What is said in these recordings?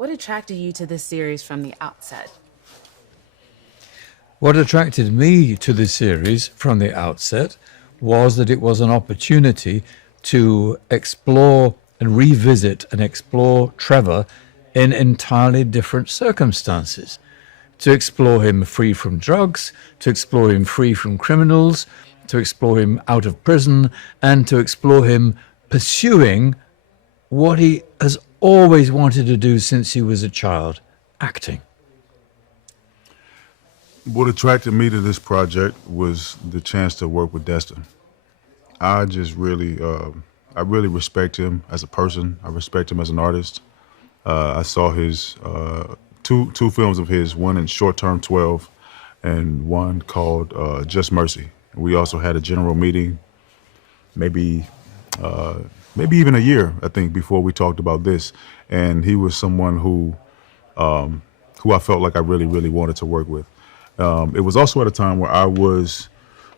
What attracted you to this series from the outset? What attracted me to this series from the outset was that it was an opportunity to explore and revisit and explore Trevor in entirely different circumstances. To explore him free from drugs, to explore him free from criminals, to explore him out of prison, and to explore him pursuing what he has always wanted to do since he was a child, acting. What attracted me to this project was the chance to work with Destin. I just really, I really respect him as a person. I respect him as an artist. I saw his two films of his, one in Short Term 12 and one called Just Mercy. We also had a general meeting, maybe even a year, I think, before we talked about this. And he was someone who I felt like I really, really wanted to work with. It was also at a time where I was,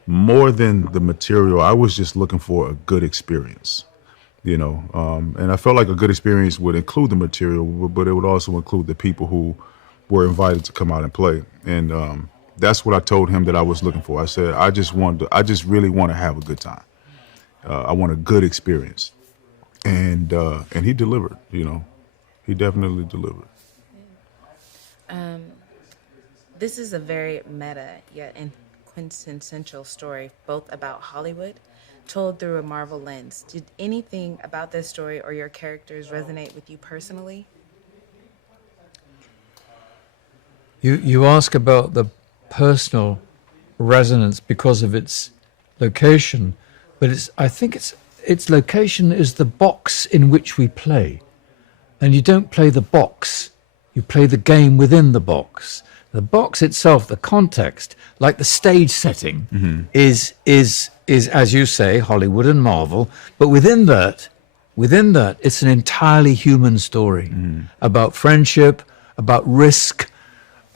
more than the material, I was just looking for a good experience, you know. And I felt like a good experience would include the material, but it would also include the people who were invited to come out and play. And that's what I told him that I was looking for. I said, I just really want to have a good time. I want a good experience. And he delivered, you know. He definitely delivered. This is a very meta yet quintessential story, both about Hollywood, told through a Marvel lens. Did anything about this story or your characters resonate with you personally? You ask about the personal resonance because of its location, but I think its location is the box in which we play. And you don't play the box, you play the game within the box. The box itself, the context, like the stage setting, is as you say, Hollywood and Marvel. But within that, it's an entirely human story about friendship, about risk,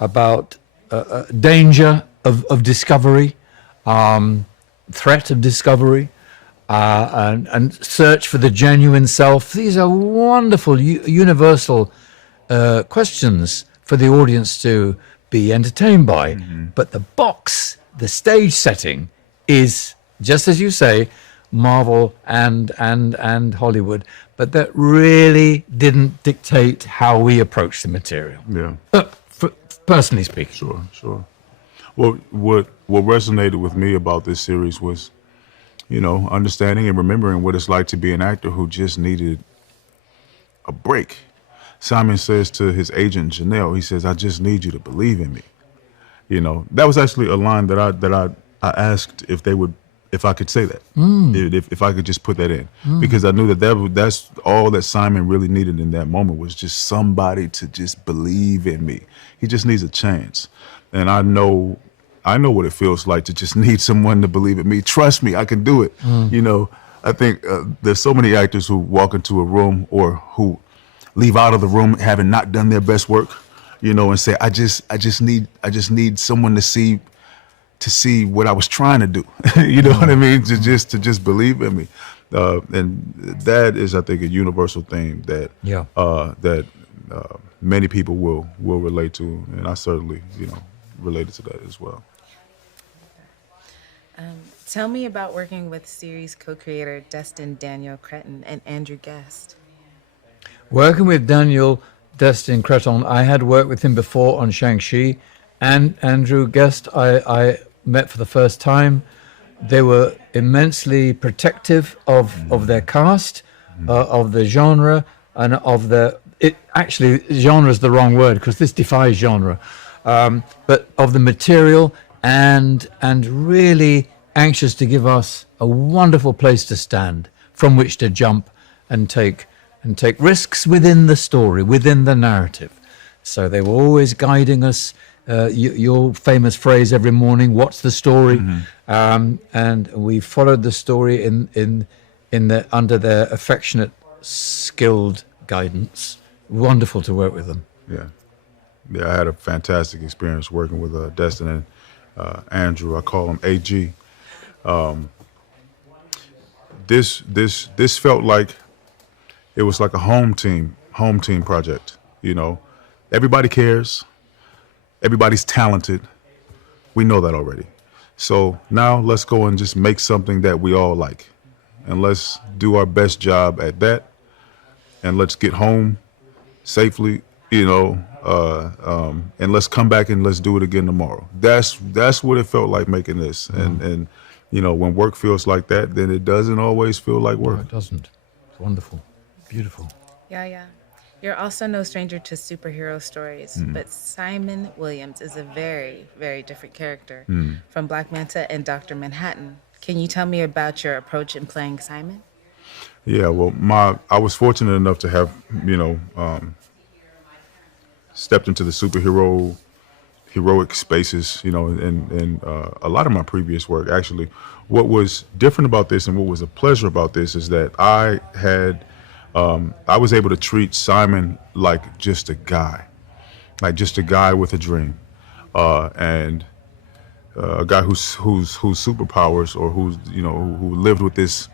about danger of discovery, threat of discovery, and search for the genuine self. These are wonderful, universal questions for the audience to be entertained by. But the box, the stage setting, is, just as you say, Marvel and Hollywood, but that really didn't dictate how we approach the material. Yeah. Personally speaking. Sure. Well, what resonated with me about this series was, you know, understanding and remembering what it's like to be an actor who just needed a break. Simon says to his agent Janelle, he says, "I just need you to believe in me." You know, that was actually a line that I asked if I could say that, if I could just put that in, because I knew that's all that Simon really needed in that moment, was just somebody to just believe in me. He just needs a chance, and I know what it feels like to just need someone to believe in me. Trust me, I can do it. You know, I think there's so many actors who walk into a room or who leave out of the room having not done their best work, you know, and say, I just need someone to see what I was trying to do. You know what I mean? To just believe in me. And that is, I think, a universal theme that many people will relate to, and I certainly, you know, related to that as well. Tell me about working with series co-creator Destin, Daniel, Cretton, and Andrew Guest. Working with Daniel, Destin, Cretton, I had worked with him before on Shang-Chi, and Andrew Guest I met for the first time. They were immensely protective of their cast, of the genre, and of actually, genre is the wrong word because this defies genre, but of the material, and really anxious to give us a wonderful place to stand from which to jump and take risks within the story, within the narrative. So they were always guiding us. Your famous phrase every morning, "What's the story?" And we followed the story under their affectionate, skilled guidance. Wonderful to work with them. Yeah, I had a fantastic experience working with Destin and Andrew. I call him AG. This felt like it was like a home team project. You know, everybody cares. Everybody's talented. We know that already. So now let's go and just make something that we all like. And let's do our best job at that. And let's get home safely, and let's come back and let's do it again tomorrow. That's what it felt like making this. And when work feels like that, then it doesn't always feel like work. No, it doesn't. It's wonderful. Beautiful. Yeah. You're also no stranger to superhero stories, but Simon Williams is a very, very different character from Black Manta and Dr. Manhattan. Can you tell me about your approach in playing Simon? Yeah, well, I was fortunate enough to have, stepped into the heroic spaces, in a lot of my previous work. Actually, what was different about this and what was a pleasure about this is that I was able to treat Simon like just a guy with a dream, and a guy whose superpowers or who lived with this.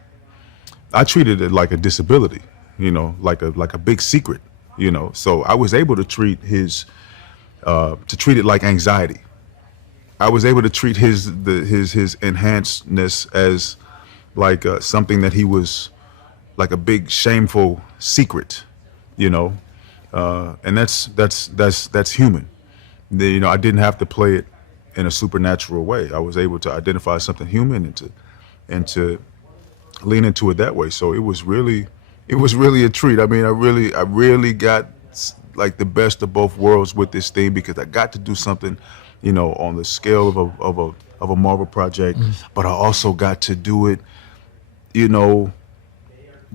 I treated it like a disability, like a big secret, So I was able to treat it like anxiety. I was able to treat his enhancedness as like something that he was like a big shameful secret, and that's human. I didn't have to play it in a supernatural way. I was able to identify something human and to lean into it that way. So it was really a treat. I mean, I really got like the best of both worlds with this thing because I got to do something, on the scale of a Marvel project, but I also got to do it,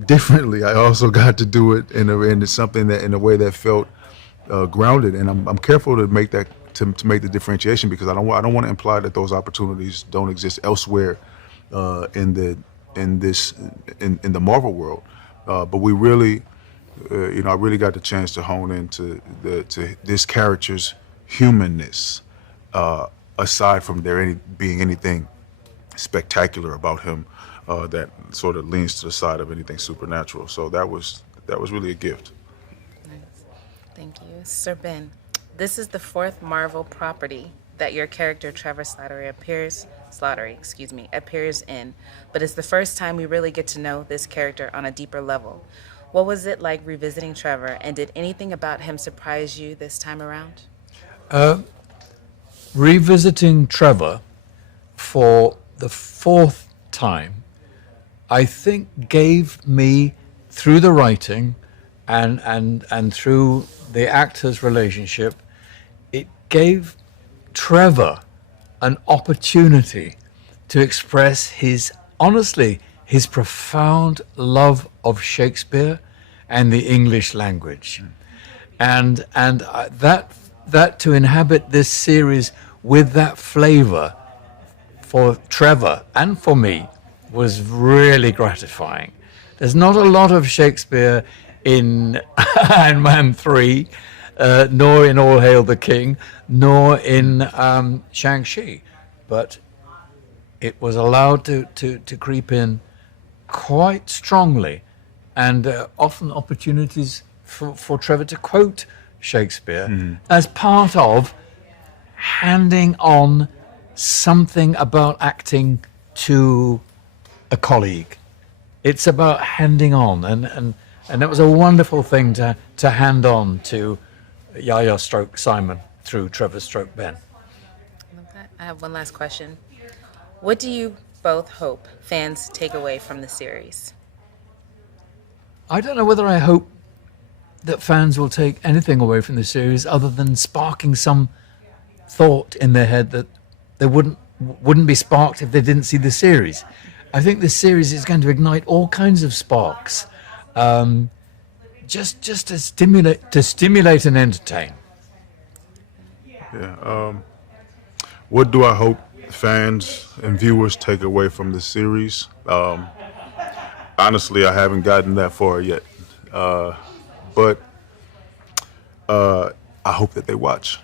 differently. I also got to do it in something that in a way that felt grounded. And I'm careful to make that to make the differentiation because I don't want to imply that those opportunities don't exist elsewhere in the Marvel world. But we really, I really got the chance to hone into to this character's humanness, aside from there being anything spectacular about him that sort of leans to the side of anything supernatural. So that was really a gift. Nice. Thank you. Sir Ben, this is the fourth Marvel property that your character Trevor Slattery appears in, but it's the first time we really get to know this character on a deeper level. What was it like revisiting Trevor, and did anything about him surprise you this time around? Revisiting Trevor for the fourth time, I think gave me, through the writing and through the actors' relationship, it gave Trevor an opportunity to express his profound love of Shakespeare and the English language, and that to inhabit this series with that flavor for Trevor and for me was really gratifying. There's not a lot of Shakespeare in Iron Man 3, nor in All Hail the King, nor in Shang-Chi, but it was allowed to creep in quite strongly, and often opportunities for Trevor to quote Shakespeare as part of handing on something about acting to a colleague. It's about handing on, and that was a wonderful thing to hand on to Yahya / Simon through Trevor / Ben. I have one last question. What do you both hope fans take away from the series? I don't know whether I hope that fans will take anything away from the series other than sparking some thought in their head that they wouldn't be sparked if they didn't see the series. I think the series is going to ignite all kinds of sparks, just to stimulate and entertain. Yeah. What do I hope fans and viewers take away from the series? Honestly, I haven't gotten that far yet, but I hope that they watch.